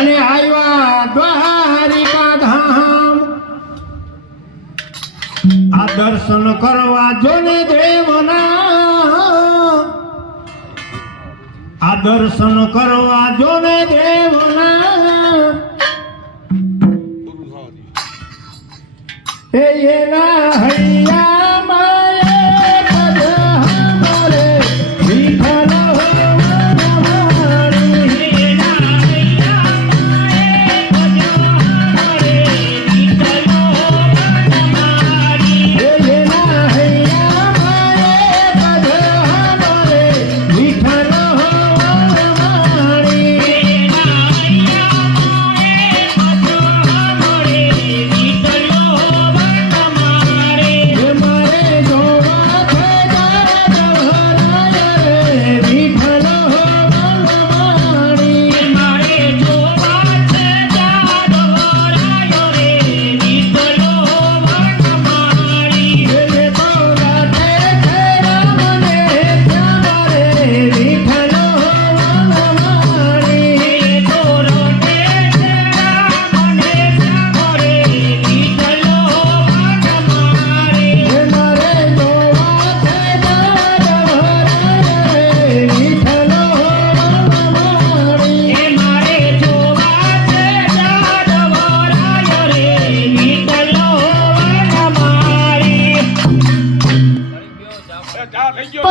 અને આવ્યા દ્વારિકા ધામ આ દર્શન કરવા જોને દેવના આ દર્શન કરવા જોને દેવના એના હૈયા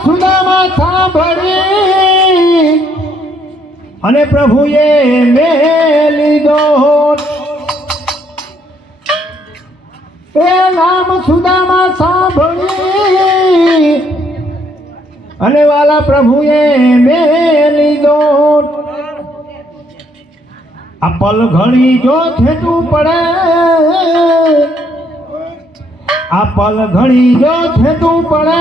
સુદામા સાંભળી અને પ્રભુએ મેલી લીધો એ નામ સુદામા સાંભળી અને વાલા પ્રભુએ મેલી લીધો આ પલ ઘડી જો થેતું પડે આ પલ ઘડી જો થેતું પડે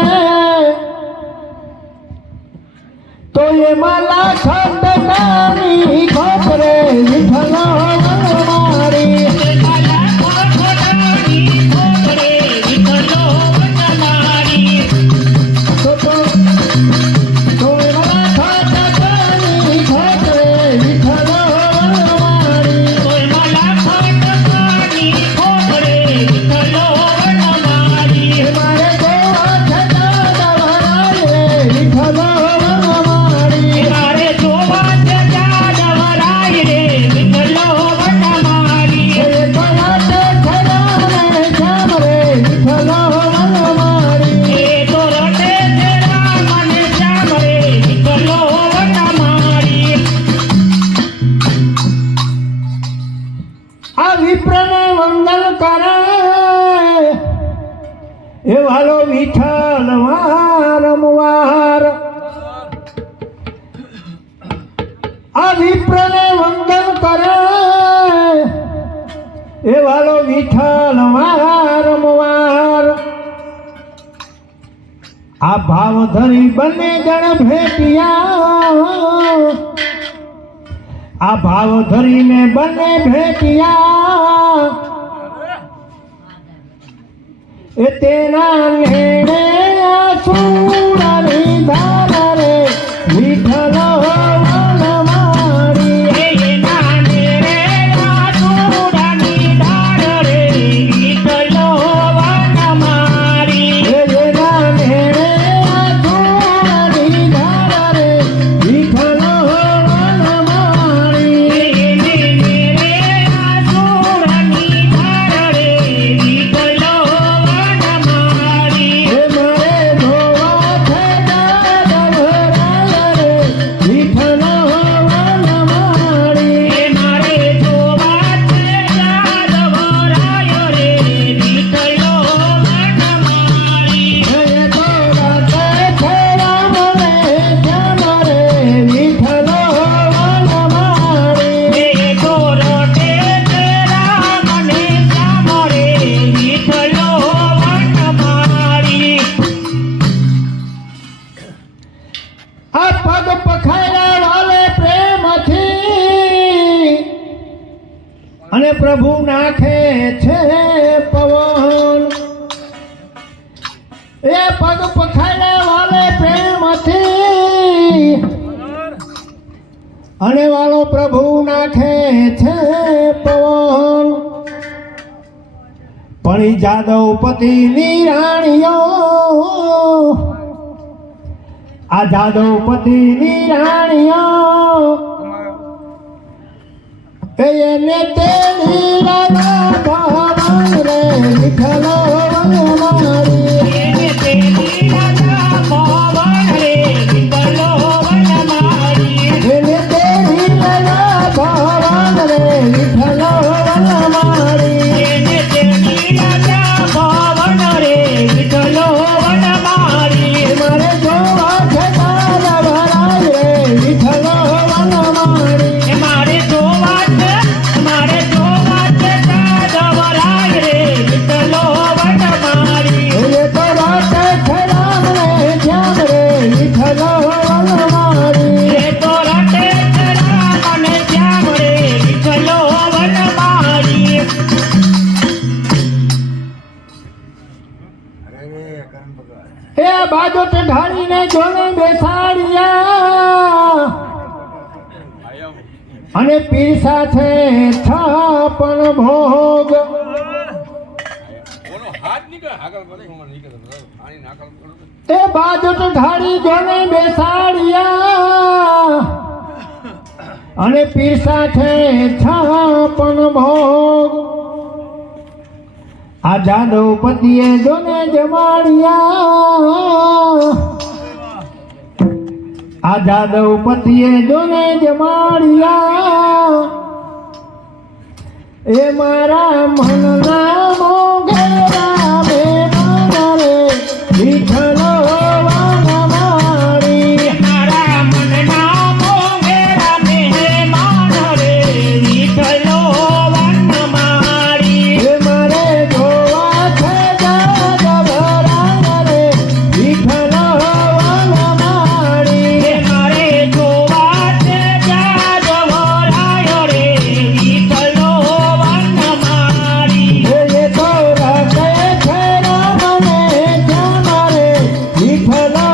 તો એમાં લાખ ટકાની ખોપરે વિઠ્ઠલ મારી એ વાલો વિઠ્ઠલ વારંવાર આ વિપ્રને વંદન કરે એ વાલો વિઠ્ઠલ વારંવાર આ ભાવ ધરી બંને જણ ભેટિયા આ ભાવ ધરીને બંને ભેટિયા એ તેના લેણે આસુરાની ધાર રે વિઠ્ઠલ અને પ્રભુ નાખે છે પવન એ પગ પખાડે વાલે પ્રેમથી અને વાલો પ્રભુ નાખે છે પવન પણ ઈ જાદવપતિની રાણીઓ આ જાદવપતિની રાણીઓ એને તેડી લાયા ભગવાન રે વિઠ્ઠલો વનમાળી એને તેડી લાયા ભગવાન રે વિઠ્ઠલો વનમાળી એને તેડી લાયા ભગવાન રે વિઠ્ઠલો વનમાળી એને તેડી લાયા ભગવાન રે વિઠ્ઠલો વનમાળી મારે જોવા છે તારા ભરાય રે વિઠ્ઠલો વનમાળી મારે જોવા છે કાદવરાય રે વિઠ્ઠલો વનમાળી એ તો રાતે ખરામ રે શ્યામ રે વિઠ્ઠલો વનમાળી એ તો રટે રામ અને શ્યામ રે વિઠ્ઠલો વનમાળી એ બાજુ ઢાળીને જોને બેસાડ્યા અને પીરસા છે છાપણ ભોગ એ બાજુ ઢાળી જોને બેસાડ્યા અને પીરસા છે છાપણ ભોગ આ જાદવપતિએ જોને જમાડ્યા આ જાદવપતિએ જોને જમાડ્યા એ મારા મનના મોગેરા મહેમાન રે વિઠ્ઠલો વનમાળી મારા મનના મોગેરા મહેમાન રે વિઠ્ઠલો વનમાળી એ મારે જોવા છે જાદવરાય રે વિઠ્ઠલો વનમાળી મારે જોવા છે જાદવરાય રે વિઠ્ઠલો વનમાળી એ તો રાતે છે રામ ને શ્યામ રે વિઠ્ઠલો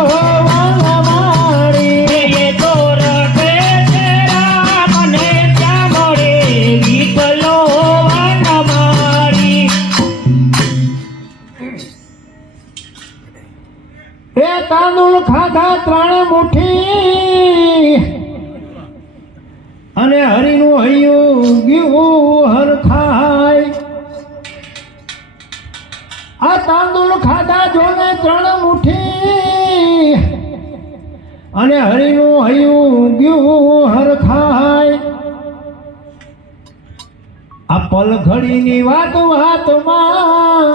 વનમાળી એ તો રટે છે રામ અને શ્યામ રે વિઠ્ઠલો વનમાળી એ તાંદુલ ખાધા 3 મુઠ્ઠી અને હરીનું હૈયું ગયું હરખાય આ તાંદુલ ખાધા જોને 3 મુઠ્ઠી અને હરીનું હૈયું ગયું હરખાય આ પલ ઘડીની વાતમાં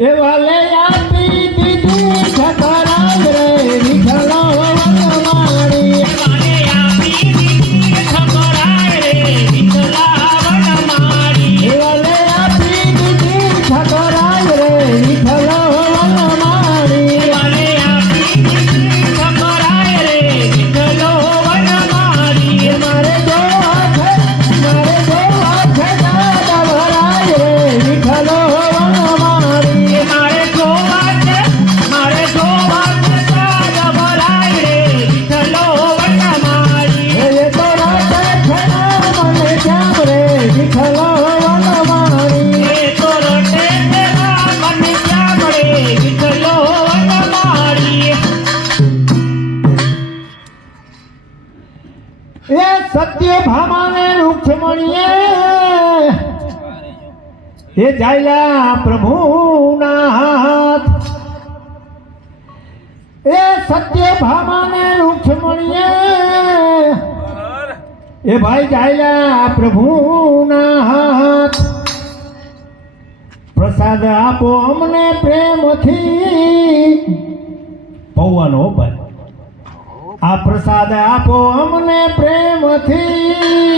એ વાલે આપી દીધી ઠકરાય રે વિઠ્ઠલો વનમાળી મારે આપી દીધી ખબરાય રે વિઠ્ઠલા વનમાળી એ વાલે આપી દીધી ઠકરાય રે વિઠ્ઠલો વનમાળી મારે આપી દીધી ખબરાય રે વિઠ્ઠલો વનમાળી મારે જોવા છે જાદવરાય રે વિઠ્ઠલો વનમાળી મારે જોવા છે કાદવરાય રે વિઠ્ઠલો વનમાળી એ તો રાતે છે રામ ને શ્યામ રે વિઠ્ઠલો વનમાળી એ તો રટે છે રામ અને શ્યામ રે વિઠ્ઠલો વનમાળી એ સત્ય ભામાને રૂક્ષમણીએ એ જાયલા પ્રભુના હાથ એ સત્ય ભામાને રૂક્ષમણીએ એ ભાઈ જાયલા પ્રભુના હાથ પ્રસાદ આપો અમને પ્રેમથી પૌવાનો ભાઈ આ પ્રસાદ આપો અમને પ્રેમથી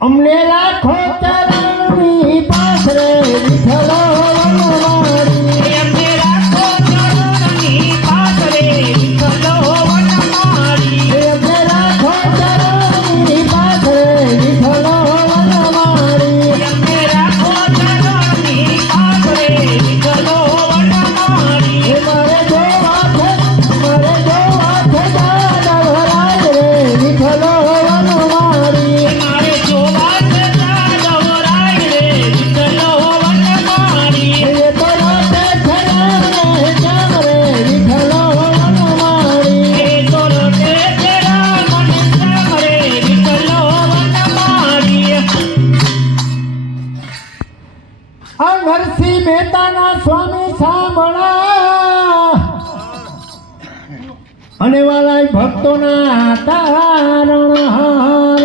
અમને રાખો ચરણની પાછળ વિઠ્ઠલો વનમાળી અમને રાખો ચરણની પાછળ વિઠ્ઠલો વનમાળી અમને રાખો ચરણની પાછળ વિઠ્ઠલો વનમાળી અમને રાખો ચરણની પાછળ વિઠ્ઠલો વનમાળી મારે જોવા અને વાલા ભક્તોના તારણહાર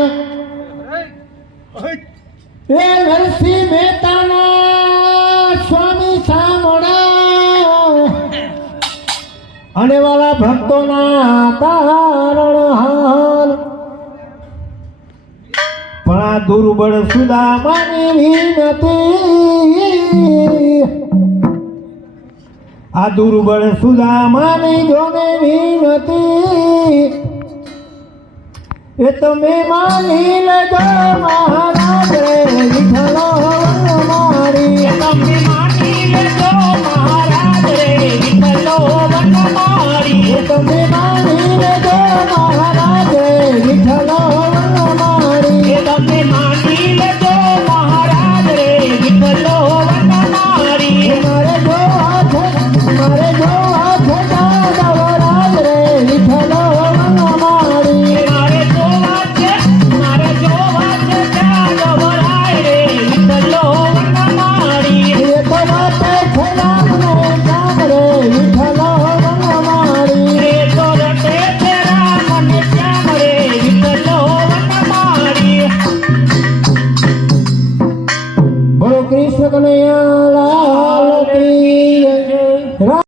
એ નરસિંહ મહેતાના સ્વામી સામણા અને વાલા ભક્તોના તારણહાર પણ આ દુર્બળ સુદામાની વિનતી આ દુર્બળ સુદામાની જોને વિનતી એ તમે માની લેજો મહારાજ રે વિઠ્ઠલ મારી તમે માની લેજો મહારાજ રે વિઠ્ઠલો વનમાળી. એ તમે માની લેજો મહારાજ રે વિઠ્ઠલ મારી એ તમે માની લેજો મહારાજ રે વિઠ્ઠલો વનમાળી. મારે જો હાથ દાદવરાજ રે વિઠ્ઠલ મારી મારે જોવા છે ત્યાં ગભરાય રે વિઠ્ઠલો વનમાળી. એ તો વાતે છે રામને શ્યામ રે વિઠ્ઠલ મારી એ તો રટે છે રામ અને શ્યામ રે વિઠ્ઠલો વનમાળી. બોલો કૃષ્ણ કનૈયા લાલ કી જય.